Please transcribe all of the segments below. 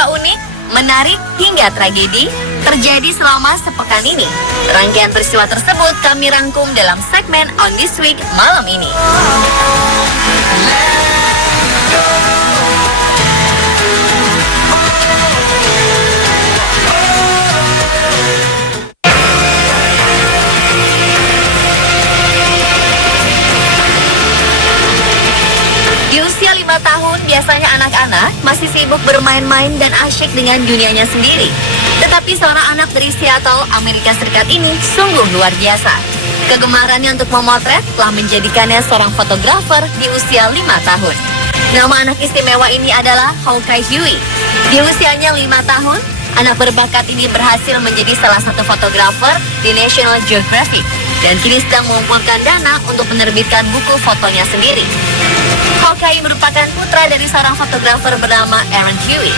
peristiwa unik, menarik, hingga tragedi terjadi selama sepekan ini. Rangkaian peristiwa tersebut kami rangkum dalam segmen On This Week malam ini. Di usia 5 tahun, biasanya anak-anak masih sibuk bermain-main dan asyik dengan dunianya sendiri. Tetapi seorang anak dari Seattle, Amerika Serikat ini sungguh luar biasa. Kegemarannya untuk memotret telah menjadikannya seorang fotografer di usia 5 tahun. Nama anak istimewa ini adalah Hawkeye Huey. Di usianya 5 tahun, anak berbakat ini berhasil menjadi salah satu fotografer di National Geographic dan kini sedang mengumpulkan dana untuk menerbitkan buku fotonya sendiri. Hawkeye merupakan putra dari seorang fotografer bernama Aaron Huey.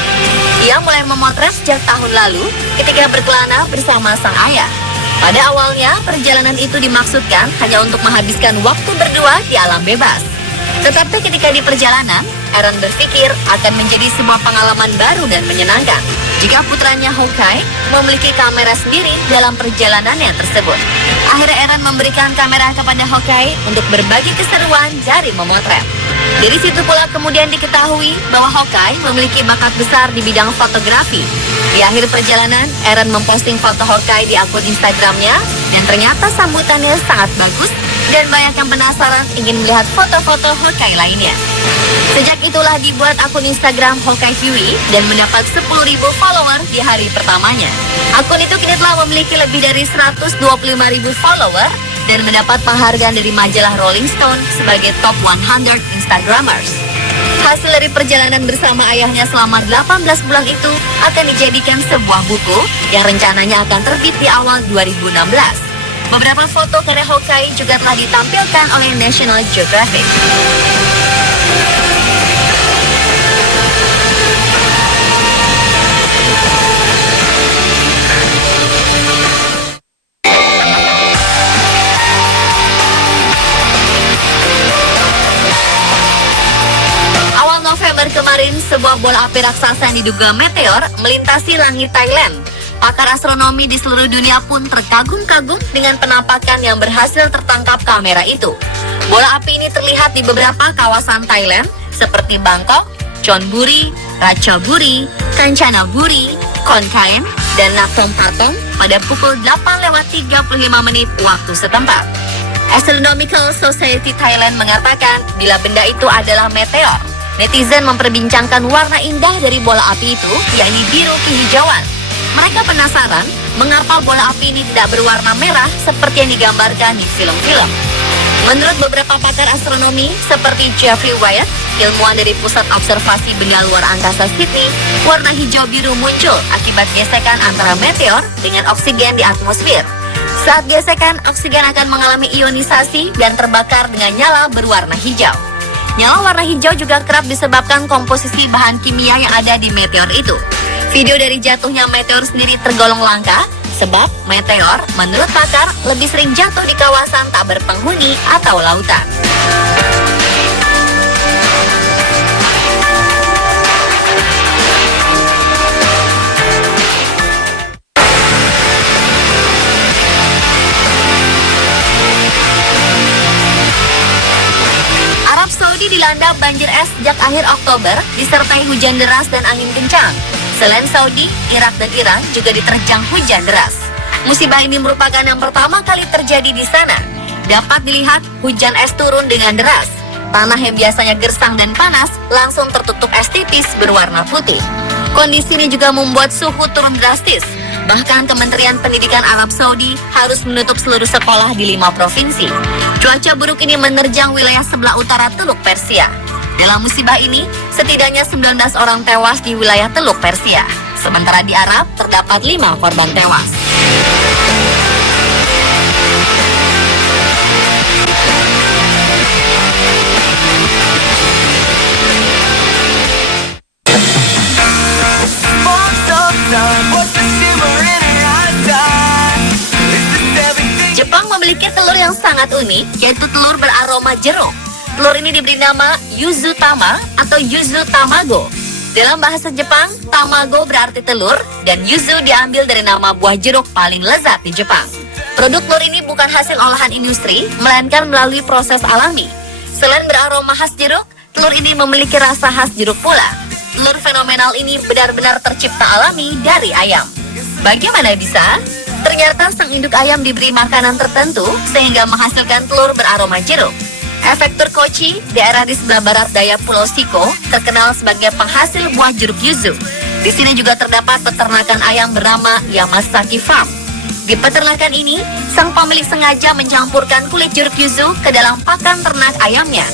Ia mulai memotret sejak tahun lalu ketika berkelana bersama sang ayah. Pada awalnya, perjalanan itu dimaksudkan hanya untuk menghabiskan waktu berdua di alam bebas. Tetapi ketika di perjalanan, Aaron berpikir akan menjadi sebuah pengalaman baru dan menyenangkan jika putranya Hawkeye memiliki kamera sendiri dalam perjalanannya tersebut. Akhirnya Aaron memberikan kamera kepada Hawkeye untuk berbagi keseruan dari memotret. Dari situ pula kemudian diketahui bahwa Hawkeye memiliki bakat besar di bidang fotografi. Di akhir perjalanan, Aaron memposting foto Hawkeye di akun Instagramnya dan ternyata sambutannya sangat bagus dan banyak yang penasaran ingin melihat foto-foto Hawkeye lainnya. Sejak itulah dibuat akun Instagram Hawkeye Huey dan mendapat 10.000 follower di hari pertamanya. Akun itu kini telah memiliki lebih dari 125.000 follower dan mendapat penghargaan dari majalah Rolling Stone sebagai Top 100 Instagramers. Hasil dari perjalanan bersama ayahnya selama 18 bulan itu akan dijadikan sebuah buku yang rencananya akan terbit di awal 2016. Beberapa foto karya Hawkeye juga telah ditampilkan oleh National Geographic. November kemarin, sebuah bola api raksasa yang diduga meteor melintasi langit Thailand. Pakar astronomi di seluruh dunia pun terkagum-kagum dengan penampakan yang berhasil tertangkap kamera itu. Bola api ini terlihat di beberapa kawasan Thailand seperti Bangkok, Chonburi, Ratchaburi, Kanchanaburi, Khon Kaen, dan Nakhon Pathom pada pukul 8:35 waktu setempat. Astronomical Society Thailand mengatakan bila benda itu adalah meteor. Netizen memperbincangkan warna indah dari bola api itu, yakni biru kehijauan. Mereka penasaran mengapa bola api ini tidak berwarna merah seperti yang digambarkan di film-film. Menurut beberapa pakar astronomi seperti Jeffrey Wyatt, ilmuwan dari Pusat Observasi Benda Luar Angkasa Sydney, warna hijau biru muncul akibat gesekan antara meteor dengan oksigen di atmosfer. Saat gesekan, oksigen akan mengalami ionisasi dan terbakar dengan nyala berwarna hijau. Nyala warna hijau juga kerap disebabkan komposisi bahan kimia yang ada di meteor itu. Video dari jatuhnya meteor sendiri tergolong langka, sebab meteor menurut pakar lebih sering jatuh di kawasan tak berpenghuni atau lautan. Saudi dilanda banjir es sejak akhir Oktober, disertai hujan deras dan angin kencang. Selain Saudi, Irak dan Iran juga diterjang hujan deras. Musibah ini merupakan yang pertama kali terjadi di sana. Dapat dilihat hujan es turun dengan deras. Tanah yang biasanya gersang dan panas langsung tertutup es tipis berwarna putih. Kondisi ini juga membuat suhu turun drastis. Bahkan Kementerian Pendidikan Arab Saudi harus menutup seluruh sekolah di 5 provinsi. Cuaca buruk ini menerjang wilayah sebelah utara Teluk Persia. Dalam musibah ini, setidaknya 19 orang tewas di wilayah Teluk Persia. Sementara di Arab, terdapat 5 korban tewas. Jepang memiliki telur yang sangat unik, yaitu telur beraroma jeruk. Telur ini diberi nama Yuzu Tama atau Yuzu Tamago. Dalam bahasa Jepang, tamago berarti telur dan yuzu diambil dari nama buah jeruk paling lezat di Jepang. Produk telur ini bukan hasil olahan industri, melainkan melalui proses alami. Selain beraroma khas jeruk, telur ini memiliki rasa khas jeruk pula. Telur fenomenal ini benar-benar tercipta alami dari ayam. Bagaimana bisa? Ternyata sang induk ayam diberi makanan tertentu sehingga menghasilkan telur beraroma jeruk. Efektur Kochi, daerah di sebelah barat daya Pulau Shiko, terkenal sebagai penghasil buah jeruk yuzu. Di sini juga terdapat peternakan ayam bernama Yamasaki Farm. Di peternakan ini, sang pemilik sengaja mencampurkan kulit jeruk yuzu ke dalam pakan ternak ayamnya.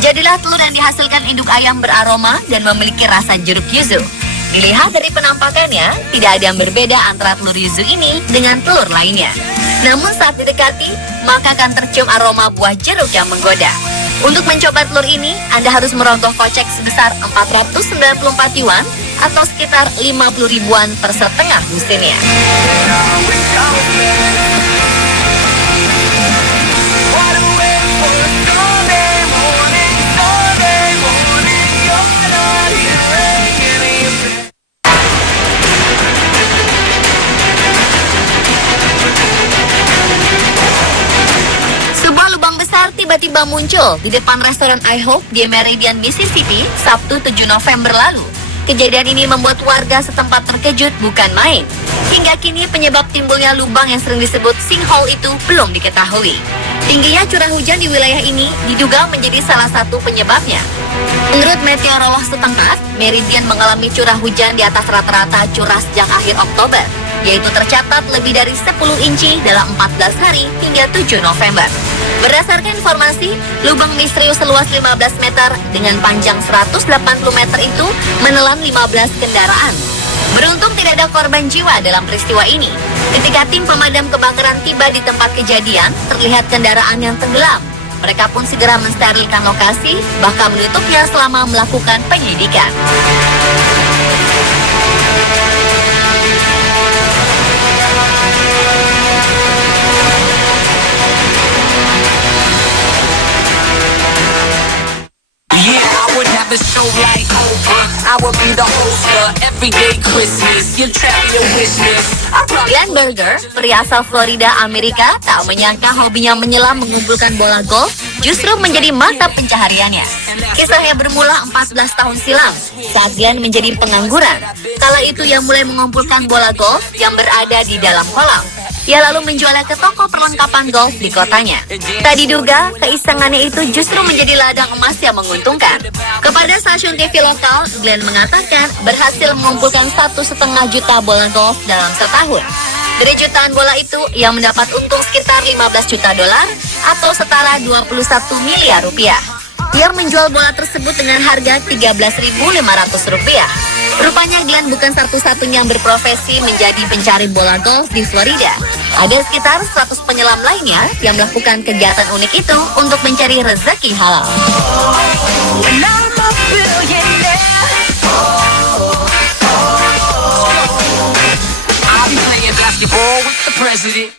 Jadilah telur yang dihasilkan induk ayam beraroma dan memiliki rasa jeruk yuzu. Dilihat dari penampakannya, tidak ada yang berbeda antara telur yuzu ini dengan telur lainnya. Namun saat didekati, maka akan tercium aroma buah jeruk yang menggoda. Untuk mencoba telur ini, Anda harus merogoh kocek sebesar 494 yuan atau sekitar 50 ribuan per setengah lusinnya. Tiba-tiba muncul di depan restoran I Hope di Meridian, Mississippi, Sabtu 7 November lalu. Kejadian ini membuat warga setempat terkejut bukan main. Hingga kini penyebab timbulnya lubang yang sering disebut sinkhole itu belum diketahui. Tingginya curah hujan di wilayah ini diduga menjadi salah satu penyebabnya. Menurut meteorolog setempat, Meridian mengalami curah hujan di atas rata-rata curah sejak akhir Oktober, yaitu tercatat lebih dari 10 inci dalam 14 hari hingga 7 November. Berdasarkan informasi, lubang misterius seluas 15 meter dengan panjang 180 meter itu menelan 15 kendaraan. Beruntung tidak ada korban jiwa dalam peristiwa ini. Ketika tim pemadam kebakaran tiba di tempat kejadian, terlihat kendaraan yang tenggelam. Mereka pun segera mensterilkan lokasi, bahkan menutupnya selama melakukan penyelidikan. Show like Oprah, I will be the host for everyday Christmas. You try your wish list. Glenn Berger, pria asal Florida, Amerika, tak menyangka hobinya menyelam mengumpulkan bola golf justru menjadi mata pencahariannya. Kisahnya bermula 14 tahun silam saat Glenn menjadi pengangguran. Kala itu ia mulai mengumpulkan bola golf yang berada di dalam kolam. Ia lalu menjualnya ke toko perlengkapan golf di kotanya. Tak diduga, keisengannya itu justru menjadi ladang emas yang menguntungkan. Kepada stasiun TV lokal, Glenn mengatakan berhasil mengumpulkan 1,5 juta bola golf dalam setahun. Dari jutaan bola itu, ia mendapat untung sekitar 15 juta dolar atau setara 21 miliar rupiah. Ia menjual bola tersebut dengan harga 13.500 rupiah. Rupanya Glenn bukan satu-satunya yang berprofesi menjadi pencari bola golf di Florida. Ada sekitar 100 penyelam lainnya yang melakukan kegiatan unik itu untuk mencari rezeki halal. I'll be playing basketball with the president.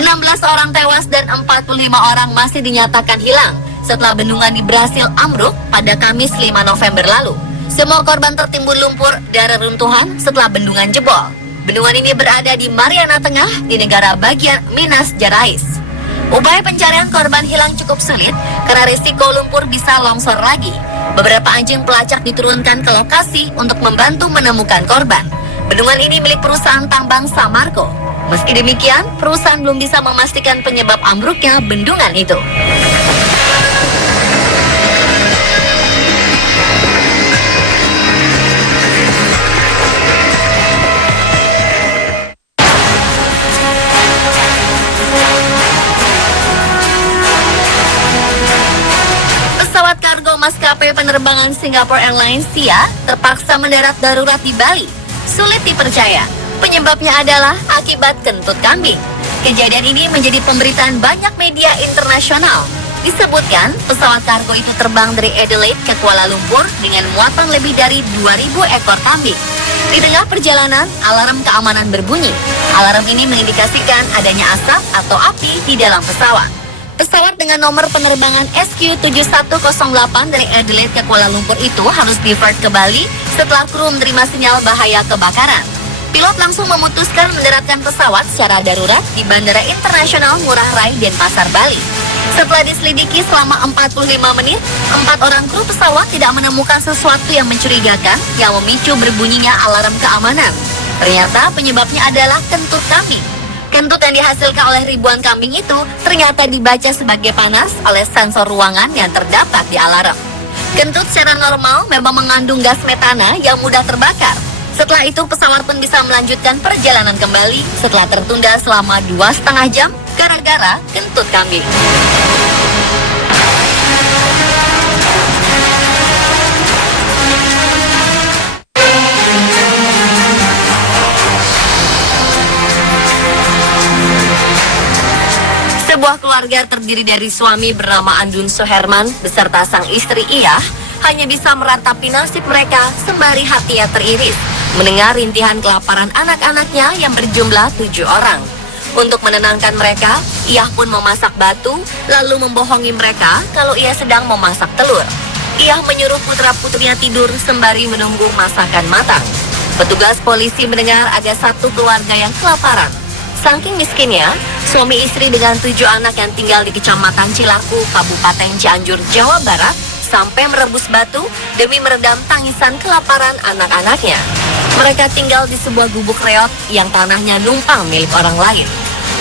16 orang tewas dan 45 orang masih dinyatakan hilang setelah bendungan di Brasil ambruk pada Kamis 5 November lalu. Semua korban tertimbun lumpur dari reruntuhan setelah bendungan jebol. Bendungan ini berada di Mariana Tengah di negara bagian Minas Gerais. Upaya pencarian korban hilang cukup sulit karena risiko lumpur bisa longsor lagi. Beberapa anjing pelacak diturunkan ke lokasi untuk membantu menemukan korban. Bendungan ini milik perusahaan tambang Samarco. Meski demikian, perusahaan belum bisa memastikan penyebab ambruknya bendungan itu. Pesawat kargo maskapai penerbangan Singapore Airlines SIA terpaksa mendarat darurat di Bali. Sulit dipercaya. Penyebabnya adalah akibat kentut kambing. Kejadian ini menjadi pemberitaan banyak media internasional. Disebutkan, pesawat kargo itu terbang dari Adelaide ke Kuala Lumpur dengan muatan lebih dari 2.000 ekor kambing. Di tengah perjalanan, alarm keamanan berbunyi. Alarm ini mengindikasikan adanya asap atau api di dalam pesawat. Pesawat dengan nomor penerbangan SQ7108 dari Adelaide ke Kuala Lumpur itu harus divert ke Bali setelah kru menerima sinyal bahaya kebakaran. Pilot langsung memutuskan mendaratkan pesawat secara darurat di Bandara Internasional Ngurah Rai Denpasar, Bali. Setelah diselidiki selama 45 menit, 4 orang kru pesawat tidak menemukan sesuatu yang mencurigakan yang memicu berbunyinya alarm keamanan. Ternyata penyebabnya adalah kentut kambing. Kentut yang dihasilkan oleh ribuan kambing itu ternyata dibaca sebagai panas oleh sensor ruangan yang terdapat di alarm. Kentut secara normal memang mengandung gas metana yang mudah terbakar. Setelah itu pesawat pun bisa melanjutkan perjalanan kembali setelah tertunda selama 2,5 jam gara-gara kentut kambing. Sebuah keluarga terdiri dari suami bernama Andun Soherman beserta sang istri Iyah hanya bisa meratapi nasib mereka sembari hatinya teriris mendengar rintihan kelaparan anak-anaknya yang berjumlah 7 orang. Untuk menenangkan mereka, Iyah pun memasak batu lalu membohongi mereka kalau ia sedang memasak telur. Iyah menyuruh putra-putrinya tidur sembari menunggu masakan matang. Petugas polisi mendengar ada satu keluarga yang kelaparan. Saking miskinnya, suami istri dengan 7 anak yang tinggal di Kecamatan Cilaku, Kabupaten Cianjur, Jawa Barat, sampai merebus batu demi meredam tangisan kelaparan anak-anaknya. Mereka tinggal di sebuah gubuk reot yang tanahnya numpang milik orang lain.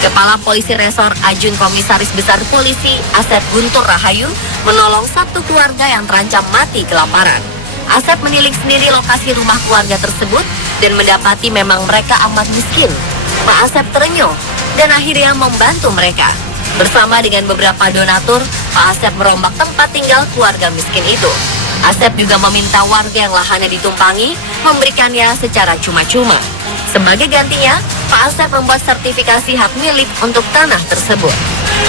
Kepala Polisi Resor Ajun Komisaris Besar Polisi Asep Guntur Rahayu menolong satu keluarga yang terancam mati kelaparan. Asep menilik sendiri lokasi rumah keluarga tersebut dan mendapati memang mereka amat miskin. Pak Asep terenyuh dan akhirnya membantu mereka. Bersama dengan beberapa donatur, Pak Asep merombak tempat tinggal keluarga miskin itu. Asep juga meminta warga yang lahannya ditumpangi memberikannya secara cuma-cuma. Sebagai gantinya, Pak Asep membuat sertifikasi hak milik untuk tanah tersebut.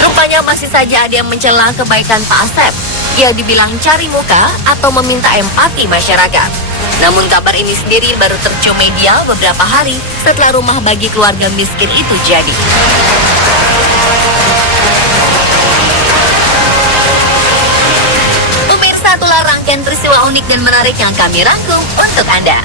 Rupanya masih saja ada yang mencela kebaikan Pak Asep. Ia dibilang cari muka atau meminta empati masyarakat. Namun kabar ini sendiri baru tercium media beberapa hari setelah rumah bagi keluarga miskin itu jadi. Pemirsa, itulah rangkaian peristiwa unik dan menarik yang kami rangkum untuk Anda.